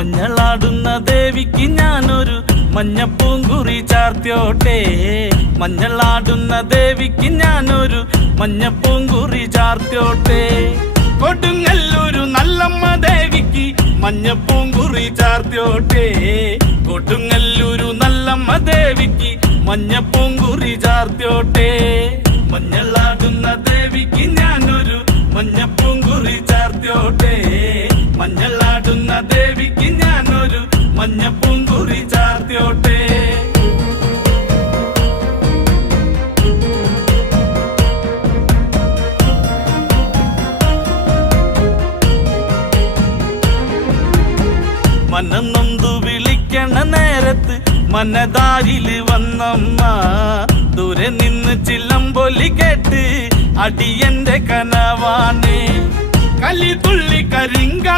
മഞ്ഞളാടുന്ന ദേവിക്ക് ഞാനൊരു മഞ്ഞപ്പൂങ്കുറി ചാർത്തിയോട്ടെ. മഞ്ഞളാടുന്ന ദേവിക്ക് ഞാനൊരു മഞ്ഞപ്പൂങ്കുറി ചാർത്തിയോട്ടെ. കൊടുങ്ങല്ലൂരു നല്ലമ്മ ദേവിക്ക് മഞ്ഞപ്പൂങ്കുറി ചാർത്തിയോട്ടെ. കൊടുങ്ങല്ലൂരു നല്ലമ്മ ദേവിക്ക് മഞ്ഞപ്പൂങ്കുറി ചാർത്തിയോട്ടെ. മഞ്ഞളാടുന്ന ദേവിക്ക് ഞാനൊരു മഞ്ഞപ്പൂങ്കുറി ചാർത്തിയോട്ടെ. മഞ്ഞളാടുന്ന ദേവിക്ക് ഞാനൊരു മഞ്ഞപ്പൂങ്കുറി ചാർത്തിയോട്ടെ. മനന്നൊന്തു വിളിക്കണ നേരത്ത് മനതാരില് വന്നമ്മ. ദൂരെ നിന്ന് ചിലമ്പൊലി കേട്ട് അടിയന്റെ കനവാണ്. കലിതുള്ളി കരിങ്ക